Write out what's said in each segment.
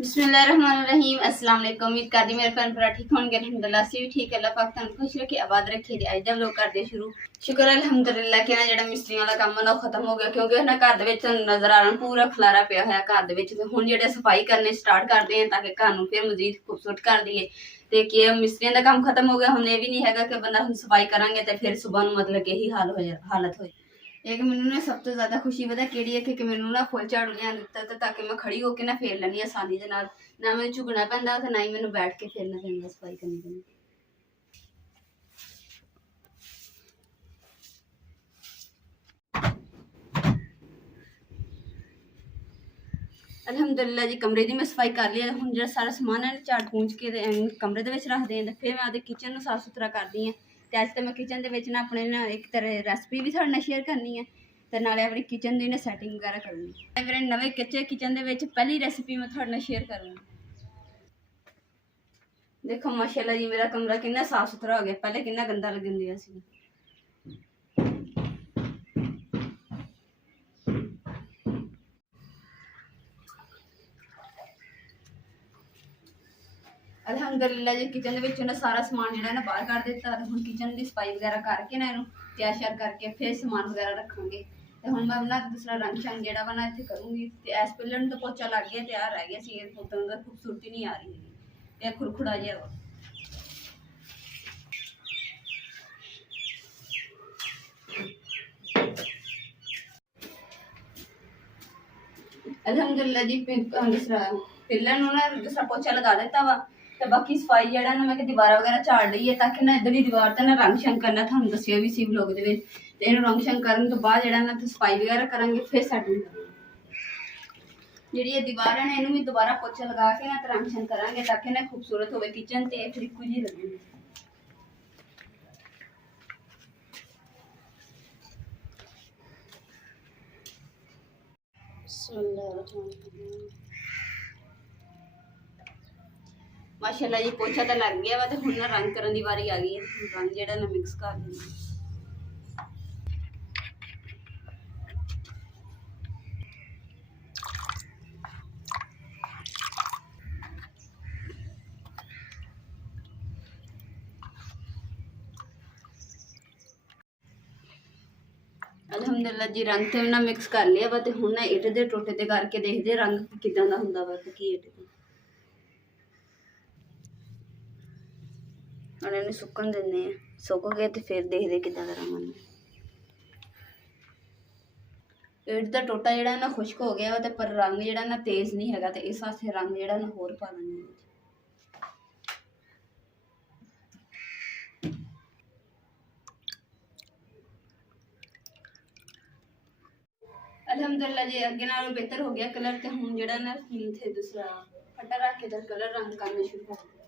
बिस्मिल्लाहिर्रहमानिर्रहीम। अस्सलाम वालेकुम। उम्मीद करदी मेरे भैन भरा ठीक होंगे। अल्हम्दुलिल्लाह असीं भी ठीक। अल्लाह पाक तुहानूं खुश रखे, आबाद रखे। ते अज दा व्लॉग करदे शुरू। शुक्र अल्हम्दुलिल्लाह कि ना जेह्ड़ा मिस्त्रियां वाला कम्म ना खत्म हो गया, क्योंकि ना घर दे विच नज़र आ रहा पूरा खलारा पिया होया घर दे विच। ते हुण जेह्ड़े सफाई करने स्टार्ट करदे हैं ताकि घर नूं फिर मजीद खूबसूरत कर दईए। ते कि मिस्त्रियां दा काम खत्म हो गया, हुण ये भी नहीं हैगा कि बंदा हुण सफाई करांगे ते फिर सुबह नूं मतलब यही हालत होए। एक मैनू ना सब तो ज़्यादा खुशी पता केड़ी है कि मैनू ना फुल झाड़ू लिया दिता ते ताकि मैं खड़ी होकर ना फेर लैनी आसानी दे नाल। ना मैं झुकना पैंदा ते ना ही मैनू बैठ के फेरना पैंदा सफाई करने के। अल्हम्दुलिल्लाह जी कमरे की मैं सफाई कर ली है। हुण जो सारा समान है झाड़ पूंज के कमरे के रखते हैं। फिर मैं अपने किचन में साफ सुथरा करती हैं। तो अज तो मैं किचन के ना अपने ना एक तरह रेसिपी भी थोड़े शेयर करनी है, तो नाले अपनी किचन की ना सैटिंग वगैरह करनी। मेरे नवे कच्चे किचन के पहली रेसिपी मैं थोड़े शेयर करूँगी। देखो माशाल्लाह जी मेरा कमरा कितना साफ सुथरा हो गया, पहले कितना गंदा लगन दिया सी। अल्हम्दुलिल्लाह जी किचन के सारा समान जो ना बाहर कर दिता। हम किचन की सफाई वगैरह करके ना इनू तैयार श्यार करके फिर समान वगैरह रखेंगे। तो हम मैं अपना दूसरा रंग शंग जो वा इतने करूँगी। तो इस पिलर तो पोचा लग गया, तैयार रह गया सी। उधर खूबसूरती नहीं आ रही है, खुरखुड़ा जहा वा। अल्हम्दुलिल्लाह जी दूसरा पिलर ना दूसरा पोचा लगा दिता वा। तो बाकी सफाई जरा ना मैं दीवार वगैरह झाड़ ली है, ताकि ना इधर ही दीवार तो ना रंग शंग करना थानू दसिया भी सी व्लॉग दे विच। ते इहनूं रंग शंग करन तो बाद जरा ना सफाई वगैरह करांगे, फिर सैटिंग जी ये दीवार है ना इनू भी दोबारा पोचा लगा के ना रंग शंग करांगे, ताकि ना खूबसूरत हो किचन ते फिर इक्को जी लगे। माशाल्लाह जी पोछा तो लग गया वा। तो हुण ना रंग करन दी वारी आ गई है। रंग जेड़ा ना मिक्स कर देना। अल्हम्दुलिल्लाह जी रंग तो ना मिक्स कर लिया वा। तो हुण ना इट दे टोटे ते करके देखदे रंग किदां दा हुंदा वा ते की इट दा। हुण इहनूं सुक्कण दिंदे आ, सुक गए तो फिर देखदे किदां दा रंग आंदा। इट दा टोटा जिहड़ा ना खुश्क हो गया वा, ते पर रंग जिहड़ा ना तेज़ नहीं हैगा। ते इस वास्ते रंग जिहड़ा ना होर पा लैंदे आ। अल्हम्दुलिल्लाह जी अगे नालों बेहतर हो गया कलर। तो हुण जिहड़ा ना थे दूसरा फटा रख के कलर रंग करना शुरू कर दिया।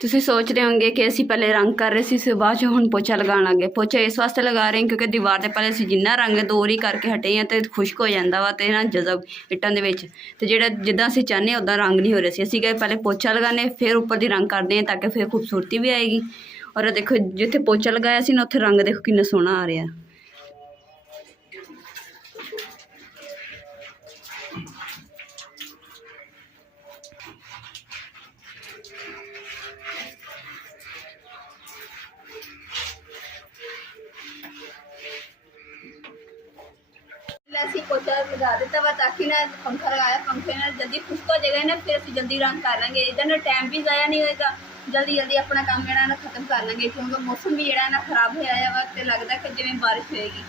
तुसीं सोच रहे होंगे कि असीं पहले रंग कर रहे सी, बाद चों हुण पोचा लगाउण लग गए। पोचा इस वास्ते लगा रहे हैं क्योंकि दीवार ते पहले असीं जिन्ना रंग दो ही करके हटे हैं तो खुश्क हो जाता वा, ते ना जज़ब इट्टां दे विच ते जिहड़ा जिद्दां असीं चाहुंदे उदां रंग नहीं हो रहा सी। असीं कहे पहले पोचा लगाने फिर उपर दी रंग करदे हैं, ताकि फिर खूबसूरती भी आएगी। और देखो जिथे पोचा लगाया सी ना उत्थे रंग देखो किन्ना सोहना आ रहा। असीं पोचा लगा दिता वा, ताकि ना पंखा लगाया, पंखे ना जल्दी खुश्क हो जाएगा ना, फिर असीं जल्दी रंग कर लेंगे। इधर ना टाइम भी ज़ाया नहीं होएगा, जल्दी जल्दी अपना काम जिहड़ा ना खत्म कर लेंगे। क्योंकि मौसम भी जिहड़ा ना खराब होया वा, ते लगदा कि जिवें बारिश होएगी।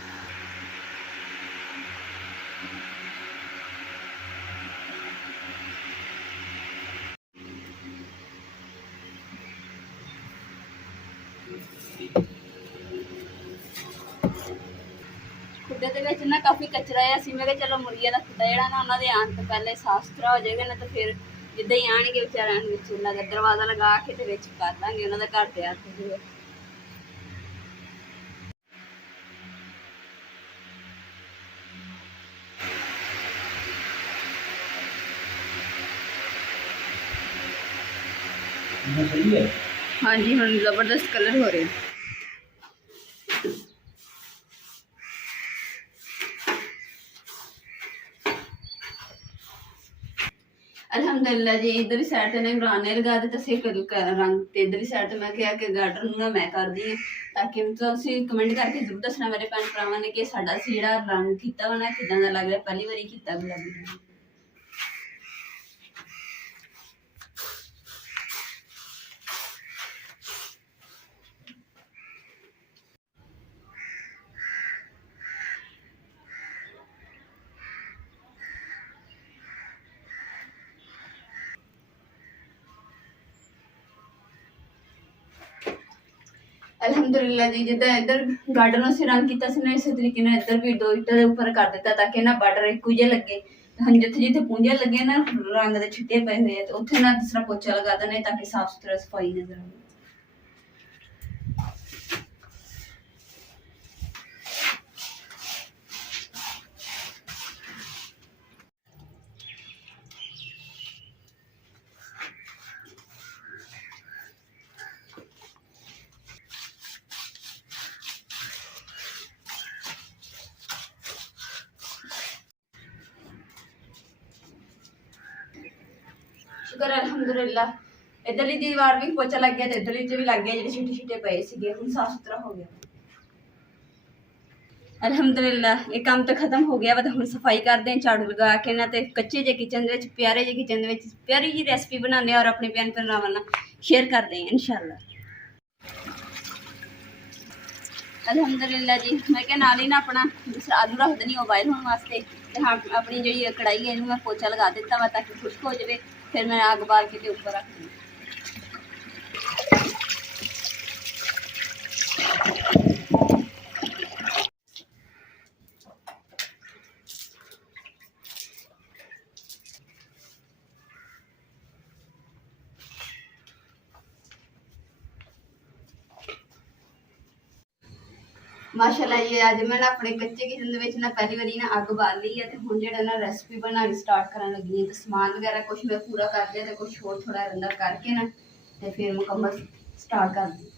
ਖੁੱਡੇ ਦੇ ਵਿੱਚ ਨਾ ਕਾਫੀ ਕਚਰਾ ਹੈ। ਅਸੀਂ ਮੈਂ ਕਿਹਾ ਚਲੋ ਮੁਰਗੀਆਂ ਦਾ ਖੁੱਡਾ ਜਿਹੜਾ ਨਾ ਉਹਨਾਂ ਦੇ ਆਉਣ ਤੋਂ ਪਹਿਲੇ ਸਾਫ਼ ਸੁਥਰਾ ਹੋ ਜਾਏਗਾ, ਨਾ ਤਾਂ ਫਿਰ ਜਿੱਦਾਂ ਹੀ ਆਣਗੇ ਵਿਚਾਰਿਆਂ ਨੂੰ ਵਿੱਚ ਲਗਾ ਦਰਵਾਜ਼ਾ ਲਗਾ ਕੇ ਤੇ ਵਿੱਚ ਕਰ ਦਾਂਗੇ, ਉਹਨਾਂ ਦਾ ਘਰ ਤਿਆਰ ਹੋ ਜਾਊਗਾ। सही है। हाँ जी, हम जबरदस्त कलर हो रहे हैं। अल्हम्दुलिल्लाह जी, इधर ही साइड ने इमरान ने लगा दिता सी रंग, ते इधर ही साइड मैं कहा कि गार्डन ना मैं कर दी ताकि तुसीं कमेंट करके जरूर दसना मेरे भैन भरावां ने कि साडा सी जिहड़ा रंग कीता होना किदां दा लग रहा, पहली बारी कीता गुलाबी रंग। अल्हम्दुलिल्लाह जी, जिदा इधर गार्डन से रंग किया ना इस तरीके ने इधर भी 2 ईंटों के ऊपर कर दिता ताकि ना बॉर्डर एक जे लगे। हम जिथे जिथे पूंजे लगे ना रंग के छिट्टे पे हुए हैं, तो उत्थे ना दूसरा पोचा लगा देना ताकि साफ सुथरा सफाई नजर आए। शुक्र अल्हम्दुलिल्लाह, इधरली दीवार भी पोचा लग गया, इधरली भी लग गया, जो छिटे छिटे पे सीगे हुण साफ सुथरा हो गया। अल्हम्दुलिल्लाह, ये काम तो खत्म हो गया, हुण सफाई करते हैं झाड़ू लगा के ना, ते कच्चे जे किचन दे विच प्यारे जे किचन दे विच प्यारी जी रेसिपी बनाने और अपने भैन भरावां नाल शेयर करते हैं इंशाअल्लाह। अल्हम्दुलिल्लाह जी, मैं क्या नाल ही ना अपना आलू रख देनी उबाइल होने वास्ते, ते हाँ अपनी जी कढ़ाई है मैं पोचा लगा दिता वा ताकि खुश्क हो जाए, फिर मैं अग बाल के ऊपर रख दी। माशाल्लाह जी, अज मैं ना अपने कच्चे किचन ना पहली बारी ना अग बाल ली है, हुण जेह्ड़ा ना रेसिपी बनानी स्टार्ट करन लगी है। तो समान वगैरह कुछ मैं पूरा कर दिया, तो कुछ होर थोड़ा रंदा करके ना ते फिर मुकम्मल स्टार्ट कर दी।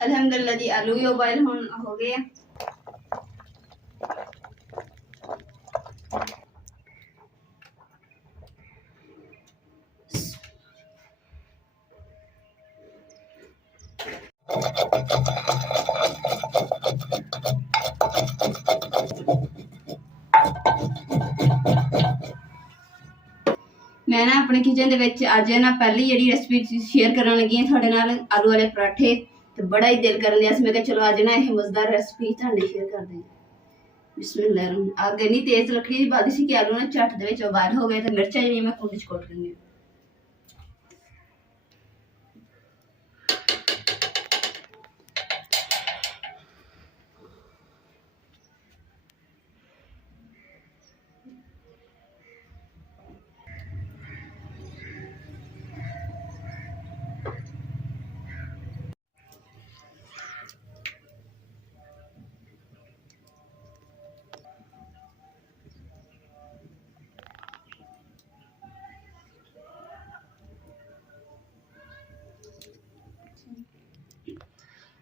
अल्हम्दुलिल्लाह जी, आलू भी उबाइल हो गए हैं। मैं ना अपने किचन दे विच अज ना पहली जी रेसिपी शेयर करन लगी हां तुहाडे नाल आलू वाले पराठे। तो बड़ा ही दिल करन दिया मैं कहा चलो अज ना यह मजेदार रेसिपी तुहाडे शेयर करते हैं। बिस्मिल्लाह। अग इन्नी तेज लकड़ी दी बादी सी कि आलू ना झट दे विच उबाल हो गए, तो मिर्चां जिहड़ियां मैं कुंड च कुट लईआं।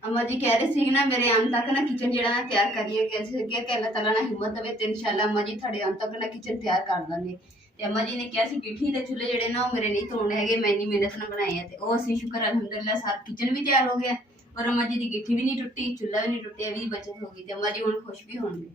अम्मा जी कह रहे थे ना मेरे आने तक ना किचन जो तैयार करिए, कैसे कि अल्लाह ताला ना हिम्मत दे, तो इंशाल्लाह अम्मा जी थोड़े आने तक ना किचन तैयार कर देंगे। ਤੇ ਅੰਮਾ ਜੀ ਨੇ ਕਿਹਾ ਸੀ ਗਿੱਠੀ ਤੇ ਚੁੱਲ੍ਹੇ ਜਿਹੜੇ ਨਾ ਉਹ ਮੇਰੇ ਨਹੀਂ ਧੋਣੇ ਹੈਗੇ, ਮੈਂ ਇੰਨੀ ਮਿਹਨਤ ਨਾਲ ਬਣਾਏ ਆ। ਤੇ ਉਹ ਅਸੀਂ ਸ਼ੁਕਰ ਅਲਹਮਦੁਲਿਲਾ ਸਾਰਾ ਕਿਚਨ ਵੀ ਤਿਆਰ ਹੋ ਗਿਆ ਔਰ ਅੰਮਾ ਜੀ ਦੀ ਗਿੱਠੀ ਵੀ ਨਹੀਂ ਟੁੱਟੀ, ਚੁੱਲ੍ਹਾ ਵੀ ਨਹੀਂ ਟੁੱਟਿਆ, ਵੀ ਬਚਤ ਹੋ ਗਈ ਤੇ ਅੰਮਾ ਜੀ ਹੁਣ ਖੁਸ਼ ਵੀ ਹੋਣਗੇ।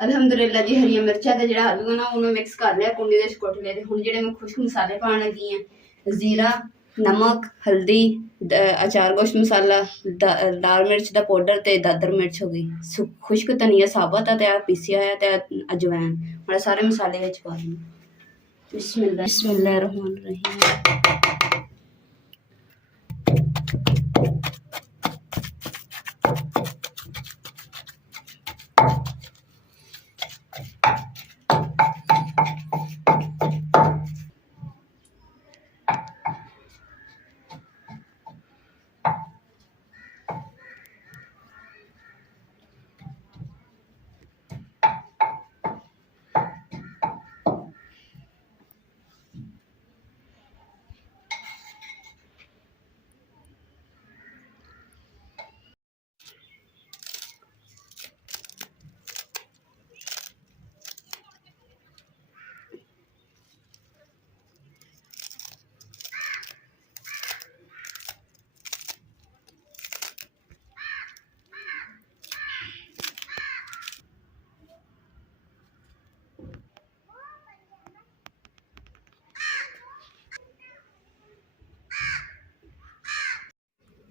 ਅਲਹਮਦੁਲਿਲਾ ਜੀ ਹਰੀਆਂ ਮਿਰਚਾਂ ਤੇ ਜਿਹੜਾ ਆਲੂ ਨਾ ਉਹਨੂੰ ਮਿਕਸ ਕਰ ਲਿਆ ਕੁੰਡੀ ਦੇ ਵਿੱਚ ਕੁੱਟ ਲਿਆ। ਤੇ ਹੁਣ ਜਿਹੜੇ ਮੈਂ ਖੁਸ਼ਕ ਮਸਾਲੇ ਪਾਉਣ ਲੱਗੀ ਆ, ਜ਼ੀਰਾ, ਨਮਕ, ਹਲਦੀ, ਅਚਾਰ ਗੋਸ਼ਤ ਮਸਾਲਾ, ਲਾਲ ਮਿਰਚ ਦਾ ਪਾਊਡਰ ਤੇ ਦਾਦਰ ਮਿਰਚ ਹੋ ਗਈ, ਖੁਸ਼ਕ ਧਨੀਆ ਸਾਬਤ ਤੇ ਆ ਪੀਸਿਆ ਹੋਇਆ ਤੇ ਅਜਵਾਇਨ। ਹੁਣ ਸਾਰੇ ਮਸਾਲੇ ਵਿੱਚ ਪਾ ਦਿੰਦੇ। ਬਿਸਮਿल्लाहिर्रहमानिर्रहीम।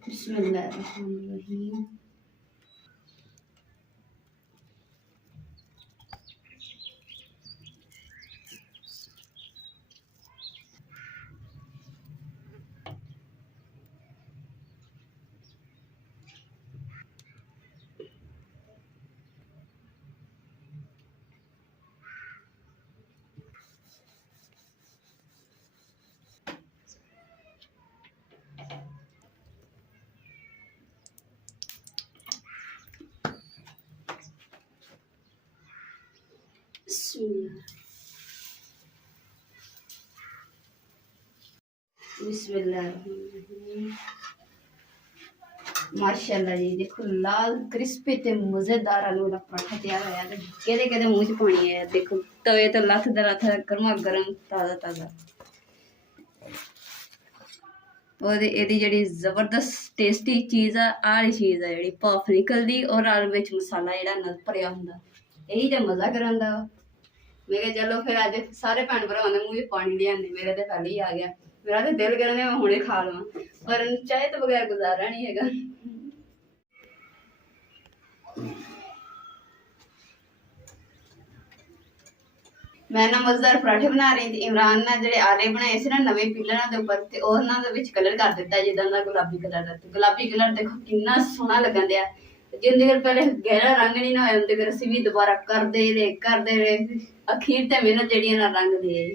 बिस्मिल्लाहिर्रहमानिर्रहीम। बिस्मिल्लाहिर्रहमानिर्रहीम। माशाअल्लाह जी देखो लाल क्रिस्पी ते मजेदार आलू का पराठा तैयार होया ते कहदे कहदे मुंह च पानी आया। देखो तवे तो लथ दा लथ गर्मा गर्म ताज़ा ताज़ा और एदी जेड़ी जबरदस्त टेस्टी चीज़ आ वाली चीज़ है जेड़ी भाफ निकलदी और आलू विच मसाला जेड़ा नल भरिया हुंदा, यही ते मजा करांदा। मैं कहा चलो फिर अज सारे भैन भरावां दे मूंह च पानी लियाने, मेरे ते पहले ही आ गया। मेरा तो दिल करने मैं हुणे खा लवां पर चाहे तो बगैर गुजारा नहीं हैगा। मैं ना मजेदार पराठे बना रही थी। इमरान ने जेडे आले बनाए सी ना नवे पिलरां दे उपर ते ਉਹਨਾਂ ਦੇ ਵਿੱਚ कलर कर दिता जिदा ਦਾ गुलाबी कलर ਦਾ। ਤੇ गुलाबी कलर देखो कितना सोहना लगन दिया। जिंदे फिर पहले गहरा रंग नहीं ना होया ते फिर ਅਸੀਂ ਵੀ दोबारा करदे रहे अखीर ते मेहनत जेडी ना रंग दे आई।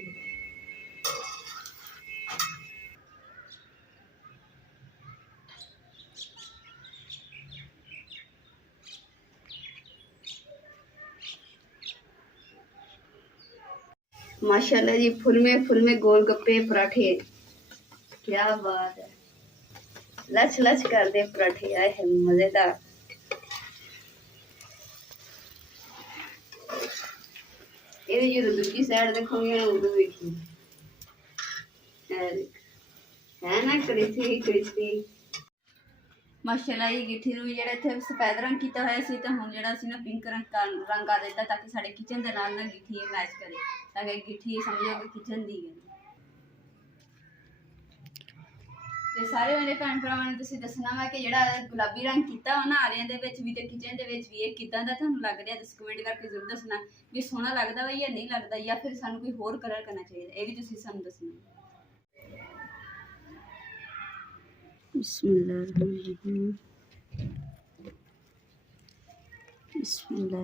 माशाल्लाह जी फुल में गोलगप्पे पराठे, क्या बात है। लच लच कर दे पराठे आए हैं मजेदार। ये जो दूसरी साइड देखोगे ना उधर देखिए है ना क्रिस्पी क्रिस्पी। माशाल्लाह ये गिट्ठी ਨੂੰ ਜਿਹੜਾ ਇੱਥੇ ਸਫੈਦ ਰੰਗ ਕੀਤਾ ਹੋਇਆ ਸੀ ਤੇ ਹੁਣ ਜਿਹੜਾ ਸੀ ਨਾ ਪਿੰਕ ਰੰਗ ਆ ਦਿੱਤਾ ਤਾਂ ਕਿ ਸਾਡੇ ਕਿਚਨ ਦੇ ਨਾਲ ਨਾ ਗਿੱਠੀ ਮੈਚ ਕਰੇ, ਤਾਂ ਕਿ ਗਿੱਠੀ ਸਮਝੋ ਕਿ ਕਿਚਨ ਦੀ ਹੈ। ਤੇ ਸਾਰੇ ਮੇਰੇ ਭੈਣ ਭਰਾਵਾਂ ਨੂੰ ਤੁਸੀਂ ਦੱਸਣਾ ਵਾ ਕਿ ਜਿਹੜਾ ਗੁਲਾਬੀ ਰੰਗ ਕੀਤਾ ਵਾ ਨਾ ਆਲਿਆਂ ਦੇ ਵਿੱਚ ਵੀ ਤੇ ਕਿਚਨ ਦੇ ਵਿੱਚ ਵੀ ਇਹ ਕਿਦਾਂ ਦਾ ਤੁਹਾਨੂੰ ਲੱਗ ਰਿਹਾ। ਤੁਸੀਂ ਕਮੈਂਟ ਕਰਕੇ ਜ਼ਰੂਰ ਦੱਸਣਾ ਵੀ ਸੋਹਣਾ ਲੱਗਦਾ ਵਾ ਜਾਂ ਨਹੀਂ ਲੱਗਦਾ, ਜਾਂ ਫਿਰ ਸਾਨੂੰ ਕੋਈ ਹੋਰ ਕਲਰ ਕਰਨਾ ਚਾਹੀਦਾ, ਇਹ ਵੀ ਤੁਸੀਂ ਸਾਨੂੰ ਦੱਸਣਾ। बिस्मिल्लाहिर्रहमानिर्रहीम। बिस्मिल्लाह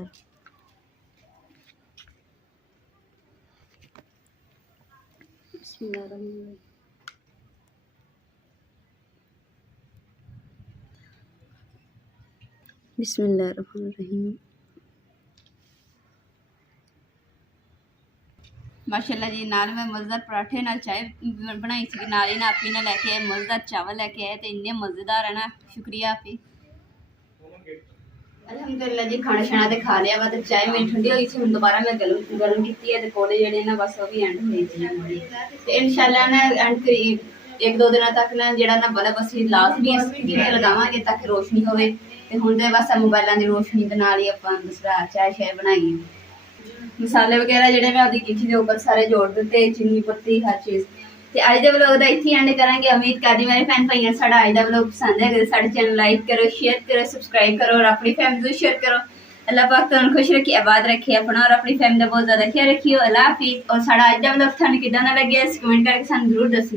बिस्मिल्लाहिर्रहमानिर्रहीम। बिस्मिल्लाहिर्रहमानिर्रहीम। माशाल्लाह जी, नाल मैं मज़ेदार पराठे नाल चाय बनाई सी, नाल ही ना आपी ने लैके आए मज़ेदार चावल लैके आए, तो इन्ने मज़ेदार है ना। शुक्रिया आपी। अल्हम्दुलिल्लाह जी, खाना शाना ते खा लिया वा, ते चाय मेरी ठंडी होई सी, हुण दोबारा मैं गरम कीती है, ते कोले जेहड़े ना बस वो भी एंड होए सी, ते इंशाल्लाह ना एंड करीब 1-2 दिनों तक ना जेहड़ा ना बल्ब असीं लाजमी कीते लगावांगे ताकि रोशनी होवे, ते हुण ते बस मोबाइलां दी रोशनी दे नाल ही आपां दूसरा चाय शाय बनाई। मसाले वगैरह जेहड़े मैं आपदी गिठी दे उपर सारे जोड़ दित्ते, चीनी पत्ती हर चीज़। ते अज दे व्लॉग दा इत्थे एंड करांगे। उम्मीद करदी मेरे भैन भाइयों साढ़ा अज दा व्लॉग पसंद है, साढ़े चैनल लाइक करो, शेयर करो, सबसक्राइब करो और अपनी फैमिली को शेयर करो। अल्लाह पाक तुहानू खुश रखे, आबाद रखे, अपना और अपनी फैमिली का बहुत ज़्यादा ख्याल रखियो। अल्लाह हाफिज़। और साढ़ा अज दा व्लॉग तुहानू किदां दा लग्गेआ कमेंट करके सानू जरूर दस्सियो।